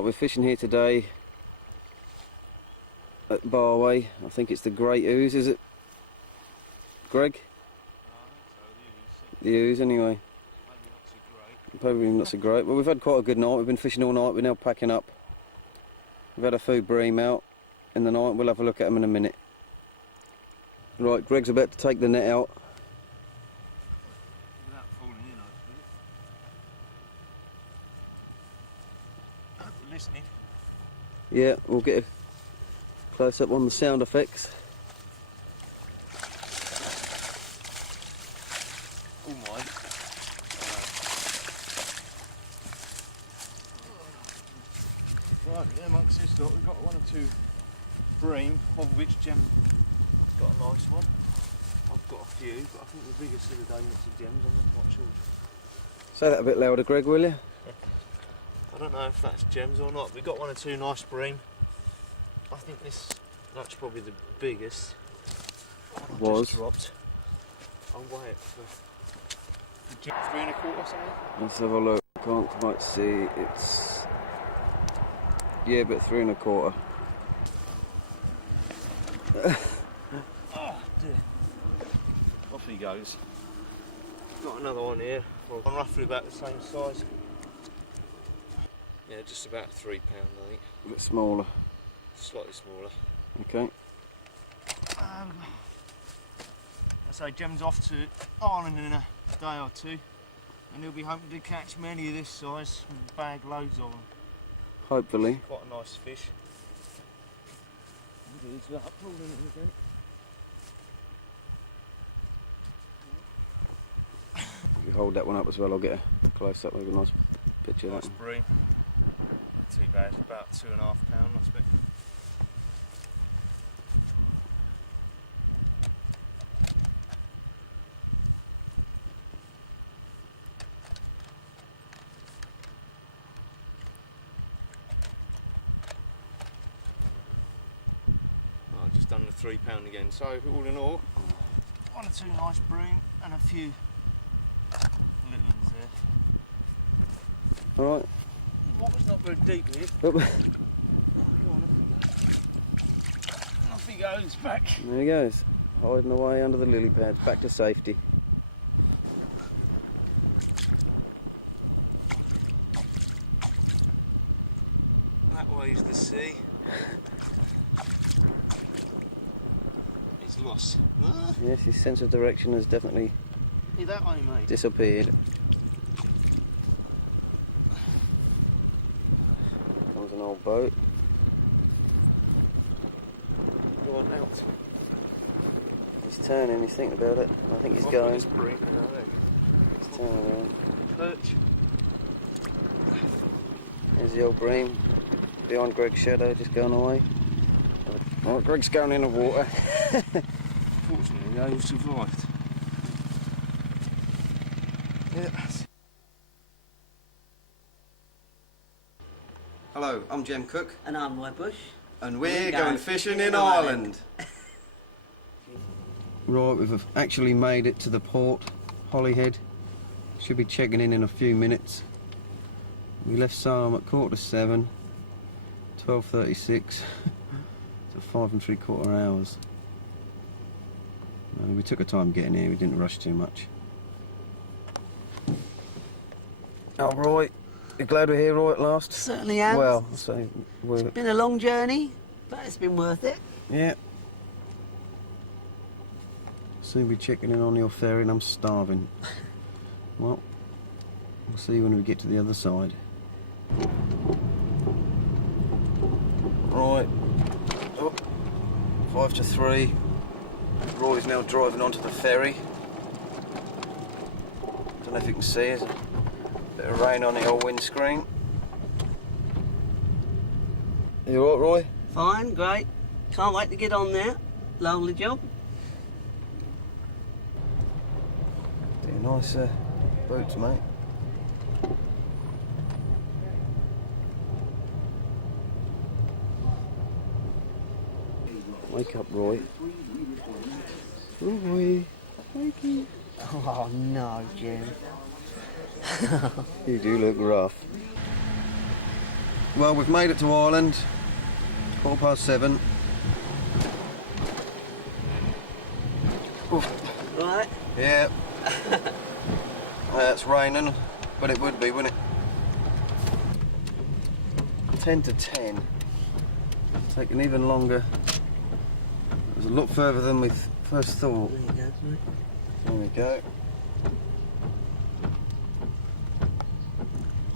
Right, we're fishing here today at Barway. I think it's the Great Ooze, is it, Greg? The Ooze, anyway. Probably not so great, but we've had quite a good night. We've been fishing all night. We're now packing up. We've had a few bream out in the night. We'll have a look at them in a minute. Right, Greg's about to take the net out. Without falling in, hopefully. Listening. Yeah, we'll get a close up on the sound effects. All mine. Right, yeah, amongst this lot, we've got one or two bream, of which Gem's got a nice one. I've got a few, but I think the biggest of the day next to Gem's, I'm not quite sure. Say that a bit louder, Greg, will you? I don't know if that's Gem's or not. We've got one or two nice bream. I think that's probably the biggest. Was. Just dropped. I'll wait for Gem. 3 1/4 something? Let's have a look. Can't quite see. It's... yeah, but 3 1/4. Oh dear. Off he goes. Got another one here. Well, roughly about the same size. Yeah, just about £3 I think. A bit smaller. Slightly smaller. Okay. I say Gem's off to Ireland in a day or two, and he'll be hoping to catch many of this size and bag loads of them. Hopefully. Quite a nice fish. He's got up pulling it again. You hold that one up as well, I'll get a close up with a nice picture of Nice that one. bream. Not too bad, about £2.5 I expect. I've just done the £3 again, so all in all, one or two nice bream and a few little ones there. Alright. The water's not very deep here. Oh, Oh, go on, off he goes, back. there he goes. Hiding away under the lily pads. Back to safety. That way's the sea. He's lost. Ah, Yes, his sense of direction has definitely you that way, mate. disappeared. Comes an old boat. Go on out. He's turning, he's thinking about it. I think he's going. He's turning around. Perch. There's the old bream behind Greg's shadow, just going away. Right, Greg's going in the water. Fortunately, they all survived. Yeah. Hello, I'm Jem Cook. And I'm Roy Bush. And we're going fishing in Ireland. Right, we've actually made it to the port, Holyhead. Should be checking in a few minutes. We left Sarm at 7:15, 12:36. So 5 3/4 hours. We took our time getting here, we didn't rush too much. Oh, Roy, you glad we're here, Roy, at last? Certainly am. Well, so we're... It's been a long journey, but it's been worth it. Yeah. Soon be checking in on your ferry and I'm starving. Well, we'll see you when we get to the other side. Right. Oh, 5 to 3. Roy's now driving onto the ferry. Don't know if you can see, there's a bit of rain on the old windscreen. You alright, Roy? Fine, great. Can't wait to get on there. Lovely job. They're nice boots, mate. Wake up, Roy. Roy, wakey. Oh no, Jim. You do look rough. Well, we've made it to Ireland. 7:15. Oof. Right? Yeah. It's raining, but it would be, wouldn't it? 10 to 10. Taking even longer. It was a lot further than we first thought. There you go, mate. There we go.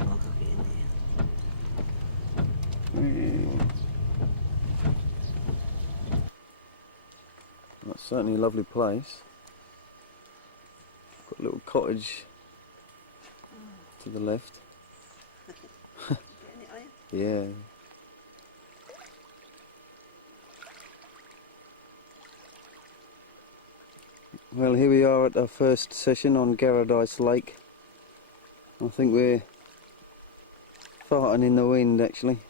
I'll get in here. That's certainly a lovely place. Got a little cottage to the left. Getting it, are you? Yeah. Well, here we are at our first session on Garradice Lake. I think we're farting in the wind, actually.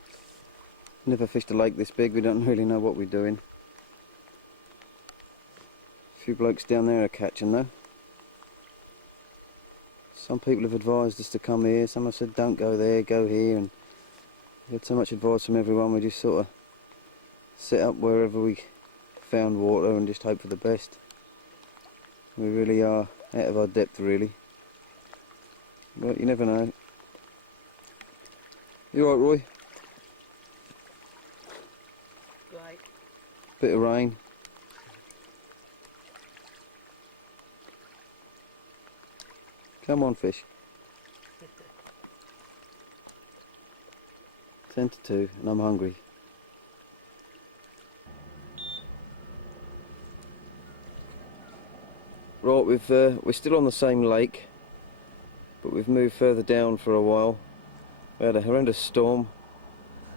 Never fished a lake this big, we don't really know what we're doing. A few blokes down there are catching though. Some people have advised us to come here, some have said don't go there, go here, and we had so much advice from everyone we just sort of set up wherever we found water and just hope for the best. We really are out of our depth, really. But you never know. You alright, Roy? Great. Bit of rain. Come on, fish. 10 to 2, and I'm hungry. Right, we're still on the same lake, but we've moved further down for a while. We had a horrendous storm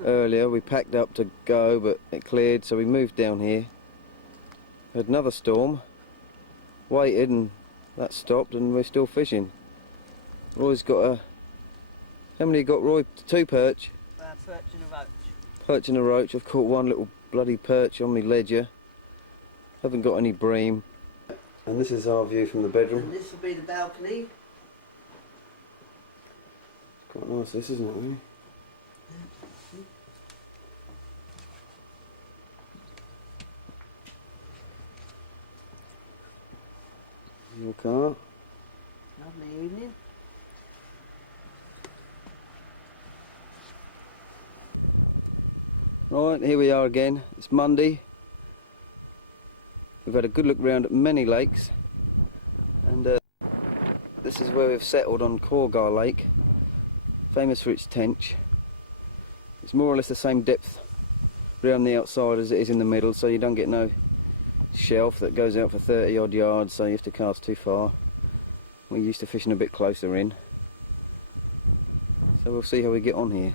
earlier. We packed up to go, but it cleared, so we moved down here. Had another storm, waited, and that stopped, and we're still fishing. Roy's got a... How many you got, Roy? 2 perch? Perch and a roach. Perch and a roach. I've caught one little bloody perch on my ledger. Haven't got any bream. And this is our view from the bedroom. And this will be the balcony. Quite nice this, isn't it, really? Your car. Lovely evening. Right, here we are again. It's Monday. We've had a good look round at many lakes, and this is where we've settled on Corgar Lake, famous for its tench. It's more or less the same depth around the outside as it is in the middle, so you don't get no shelf that goes out for 30 odd yards, so you have to cast too far. We're used to fishing a bit closer in, so we'll see how we get on here.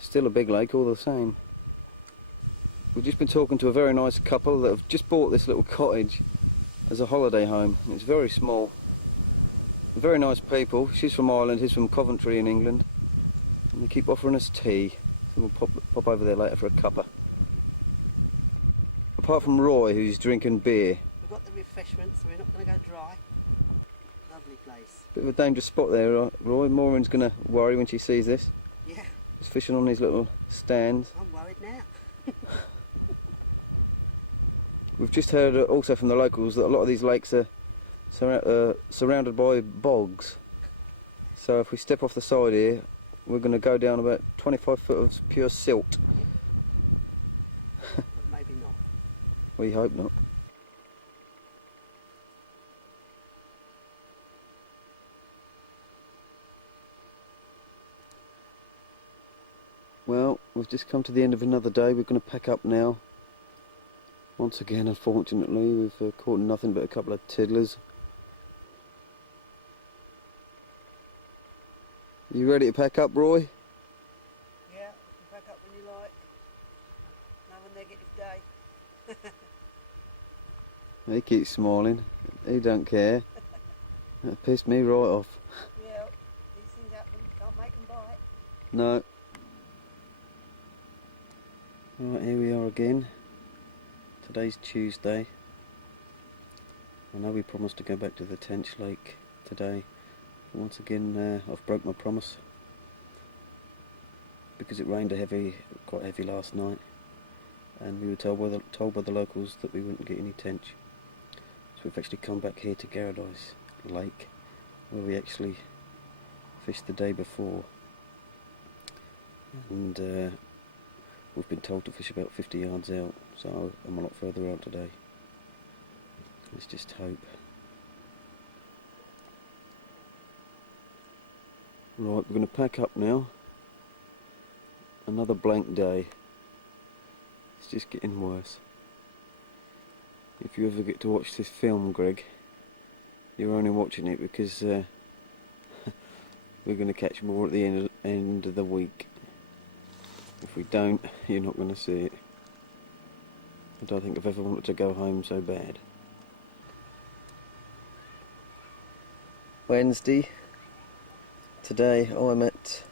Still a big lake all the same. We've just been talking to a very nice couple that have just bought this little cottage as a holiday home. It's very small. Very nice people. She's from Ireland, he's from Coventry in England. And they keep offering us tea. So we'll pop over there later for a cuppa. Apart from Roy, who's drinking beer. We've got the refreshments, so we're not going to go dry. Lovely place. Bit of a dangerous spot there, Roy. Maureen's going to worry when she sees this. Yeah. He's fishing on these little stands. I'm worried now. We've just heard also from the locals that a lot of these lakes are surrounded by bogs. So if we step off the side here, we're going to go down about 25 foot of pure silt. But maybe not. We hope not. Well, we've just come to the end of another day. We're going to pack up now. Once again, unfortunately, we've caught nothing but a couple of tiddlers. You ready to pack up, Roy? Yeah, you can pack up when you like. Another negative day. He keeps smiling. He don't care. That pissed me right off. Yeah, these things happen. Can't make them bite. No. Right, here we are again. Today's Tuesday. I know we promised to go back to the Tench Lake today. But once again, I've broke my promise. because it rained quite heavy last night, and we were told by the locals that we wouldn't get any tench. So we've actually come back here to Garradice Lake, where we actually fished the day before, and we've been told to fish about 50 yards out, so I'm a lot further out today. Let's just hope. Right, we're going to pack up now. Another blank day. It's just getting worse. If you ever get to watch this film, Greg, you're only watching it because we're going to catch more at the end of the week. If we don't, you're not going to see it. I don't think I've ever wanted to go home so bad. Wednesday. Today I'm at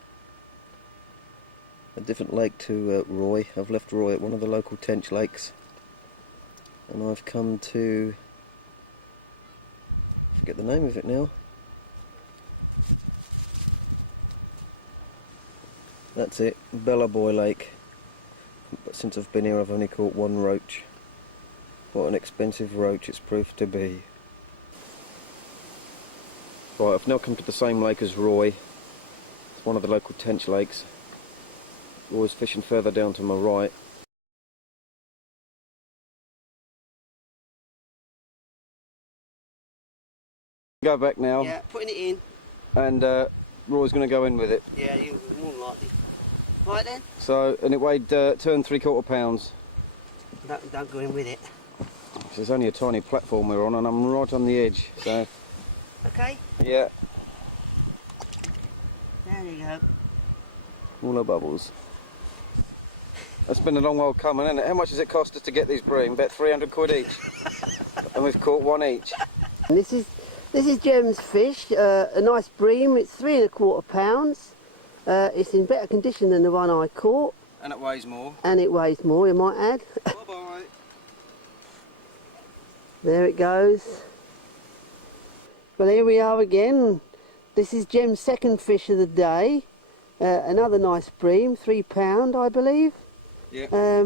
a different lake to Roy. I've left Roy at one of the local tench lakes, and I've come to, I forget the name of it now. That's it, Bella Boy Lake. But since I've been here I've only caught one roach. What an expensive roach it's proved to be. Right, I've now come to the same lake as Roy. It's one of the local tench lakes. Roy's fishing further down to my right. Go back now. Yeah, putting it in. And Roy's going to go in with it. Yeah, you more than likely. Right then. So, and it weighed 2 3/4 pounds. Don't go in with it. There's only a tiny platform we're on, and I'm right on the edge. So. Okay. Yeah. There you go. All our bubbles. It's been a long while coming, isn't it? How much does it cost us to get these bream? About 300 quid each. And we've caught one each. And this is Jem's fish, a nice bream. It's 3 1/4 pounds. It's in better condition than the one I caught. And it weighs more. And it weighs more, you might add. Bye-bye. There it goes. Well, here we are again. This is Jem's second fish of the day. Another nice bream, £3, I believe. Yeah.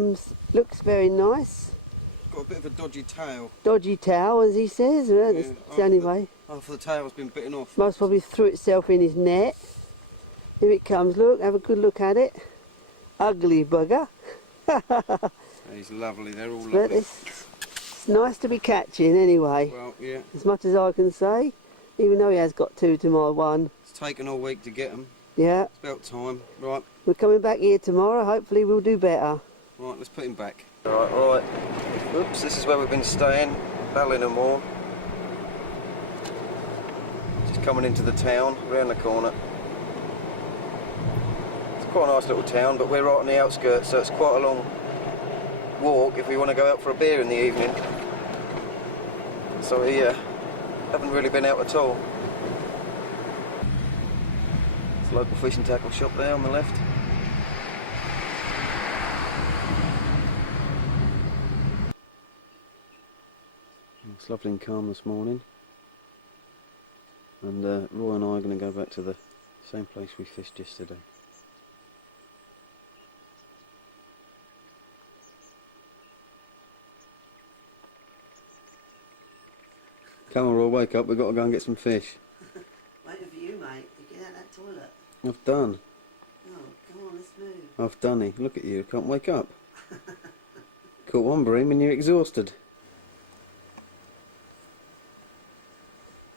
Looks very nice. Got a bit of a dodgy tail. Dodgy tail, as he says. That's the only way. Half of the tail's been bitten off. Most probably threw itself in his net. Here it comes. Look, have a good look at it. Ugly bugger. He's lovely. They're all But lovely. it's nice to be catching anyway. Well, yeah. As much as I can say. Even though he has got 2 to my 1. It's taken all week to get them. Yeah. It's about time. Right. We're coming back here tomorrow. Hopefully we'll do better. Right, let's put him back. Right. Oops, this is where we've been staying. Ballinamore. Just coming into the town, round the corner. It's quite a nice little town, but we're right on the outskirts, so it's quite a long walk if we want to go out for a beer in the evening. So we haven't really been out at all. It's a local fishing tackle shop there on the left. It's lovely and calm this morning, and Roy and I are going to go back to the same place we fished yesterday. Come on, Roy, wake up, we've got to go and get some fish. Waiting for you, mate, to get out that toilet. I've done. Oh, come on, let's move. I've done it. Look at you, can't wake up. Caught one bream and you're exhausted.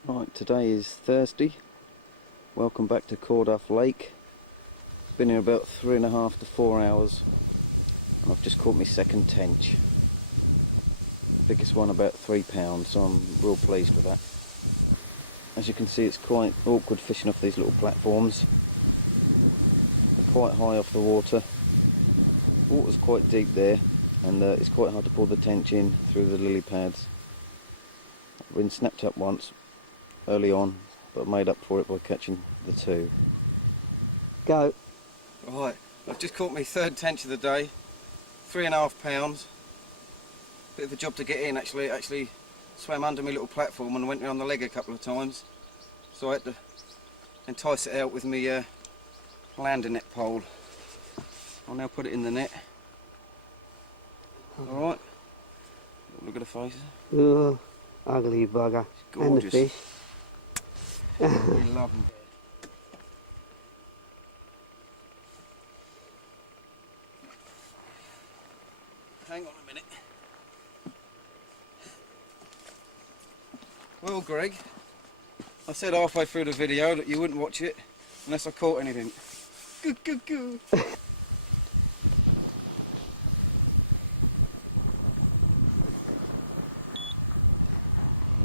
Right, today is Thursday. Welcome back to Corduff Lake. Been here about 3.5 to 4 hours, and I've just caught my second tench. Biggest one about £3, so I'm real pleased with that. As you can see, it's quite awkward fishing off these little platforms. They're quite high off the water. The water's quite deep there, and it's quite hard to pull the tench in through the lily pads. I've been snapped up once early on, but made up for it by catching the 2. Go. Right, I've just caught my third tench of the day, £3.5. Bit of a job to get in actually. It actually swam under my little platform and went me on the leg a couple of times. So I had to entice it out with my landing net pole. I'll now put it in the net. Alright. Look at the face. Ugh, ugly bugger. It's And the gorgeous. fish. We love them. Hang on a minute. Well, Greg, I said halfway through the video that you wouldn't watch it unless I caught anything. Goo, goo, goo.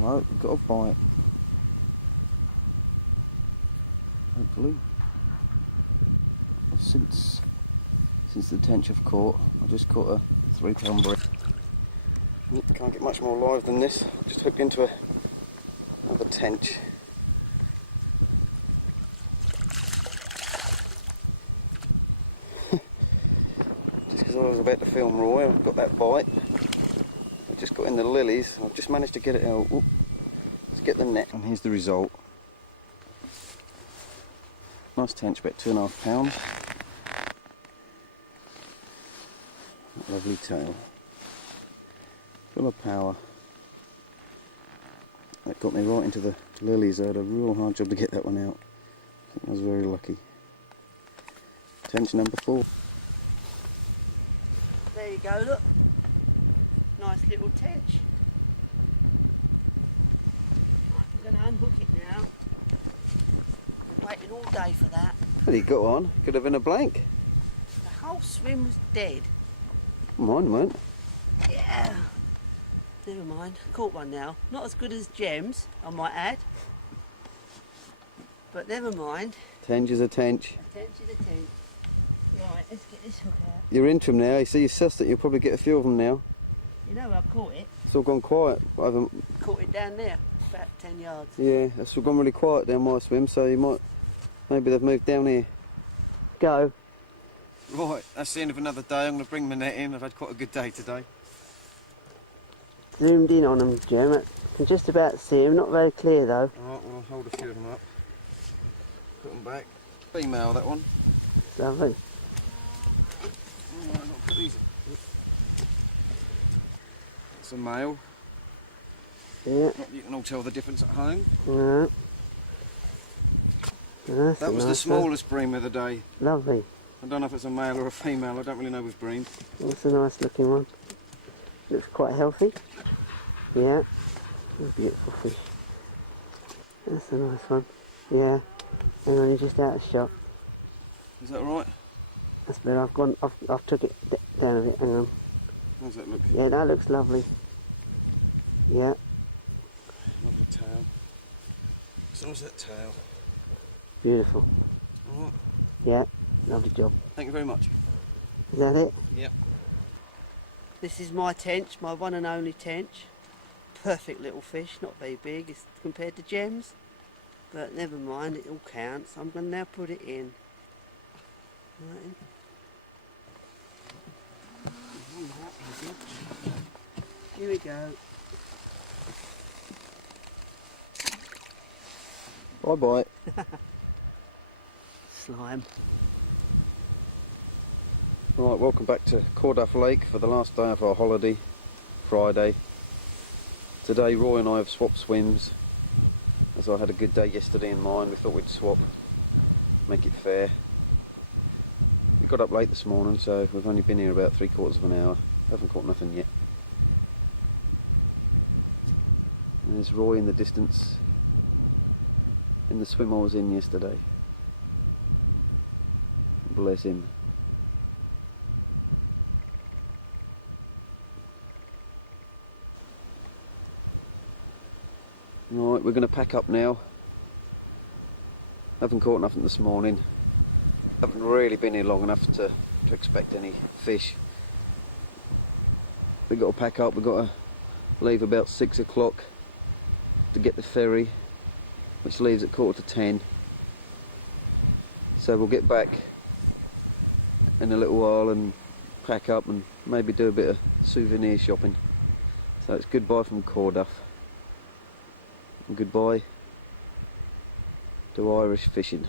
Right, we've got a bite. Hopefully. Since the tench I've caught, I just caught a 3 pound bream. Can't get much more live than this. Just hooked into another tench. Just because I was about to film Roy, I've got that bite. I just got in the lilies. I've just managed to get it out. Oop. Let's get the net. And here's the result. Nice tench, about 2.5 pounds. Lovely tail. Full of power. That got me right into the lilies. I had a real hard job to get that one out. I think I was very lucky. Tench number 4. There you go, look. Nice little tench. I'm going to unhook it now. Been waiting all day for that. What he got on? Could have been a blank. The whole swim was dead. Mine weren't. Yeah. Never mind. Caught one now. Not as good as Gems, I might add. But never mind. Tench is a tench. A tench is a tench. Right, let's get this hook out. You're into them now. You see, you sussed it. You'll probably get a few of them now. You know I caught it. It's all gone quiet. I haven't. Caught it down there, about 10 yards. Yeah, it's all gone really quiet down my swim. So you might. Maybe they've moved down here. Go. Right, that's the end of another day. I'm going to bring my net in. I've had quite a good day today. Zoomed in on them, Gem. I can just about see them. Not very clear though. Alright, well, I'll hold a few of them up. Put them back. Female, that one. Lovely. Alright, I've got to put these. It's a male. Yeah. You can all tell the difference at home. Yeah. That's That a was the nice smallest bream of the day. one. Lovely. I don't know if it's a male or a female. I don't really know with bream. That's a nice looking one. Looks quite healthy. Yeah. A beautiful fish. That's a nice one. Yeah. Hang on, you're just out of shot. Is that right? That's better. I've took it down a bit. Hang on. How's that look? Yeah, that looks lovely. Yeah. Lovely tail. So was that tail? Beautiful. Alright. Yeah. Lovely job. Thank you very much. Is that it? Yep. This is my tench, my one and only tench. Perfect little fish, not very big as compared to Gems, but never mind, it all counts. I'm going to now put it in. Right in. Here we go. Bye bye. Slime. Right, welcome back to Corduff Lake for the last day of our holiday, Friday. Today Roy and I have swapped swims, as I had a good day yesterday in mine. We thought we'd swap, make it fair. We got up late this morning, so we've only been here about 3/4 of an hour. Haven't caught nothing yet. And there's Roy in the distance, in the swim I was in yesterday. Bless him. Right, we're going to pack up now. Haven't caught nothing this morning. Haven't really been here long enough to expect any fish. We've got to pack up, we've got to leave about 6 o'clock to get the ferry, which leaves at 9:45. So we'll get back in a little while and pack up and maybe do a bit of souvenir shopping. So it's goodbye from Corduff. And goodbye to Irish fishing.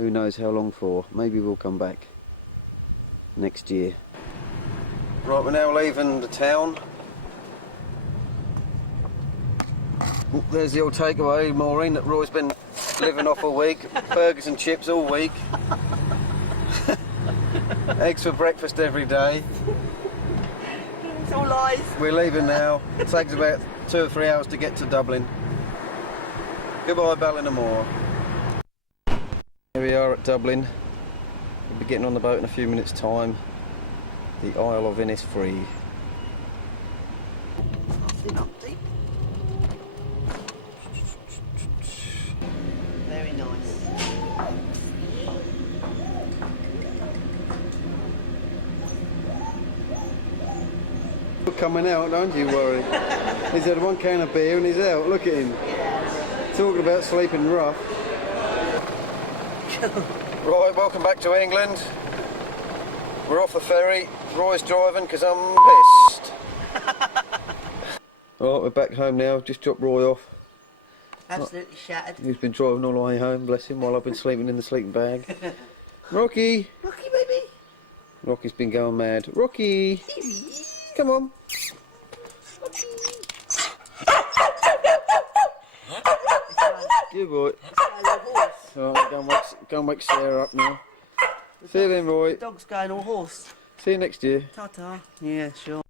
Who knows how long for? Maybe we'll come back next year. Right, we're now leaving the town. Oh, there's the old takeaway, Maureen, that Roy's been living off all week. Burgers and chips all week. Eggs for breakfast every day. It's all lies. We're leaving now. It takes about 2 or 3 hours to get to Dublin. Goodbye, Ballinamore. Here we are at Dublin. We'll be getting on the boat in a few minutes' time. The Isle of Innisfree. Nothing up deep. Very nice. You're coming out, don't you worry. He's had 1 can of beer and he's out. Look at him. Talking about sleeping rough. Right, welcome back to England. We're off the ferry. Roy's driving because I'm pissed. Alright, we're back home now. Just dropped Roy off. Absolutely shattered. He's been driving all the way home, bless him, while I've been sleeping in the sleeping bag. Rocky! Rocky, baby. Rocky's been going mad. Rocky! Come on. Good boy. Alright, go and wake Sarah up now. See you then, Roy. The dog's going all horse. See you next year. Ta-ta. Yeah, sure.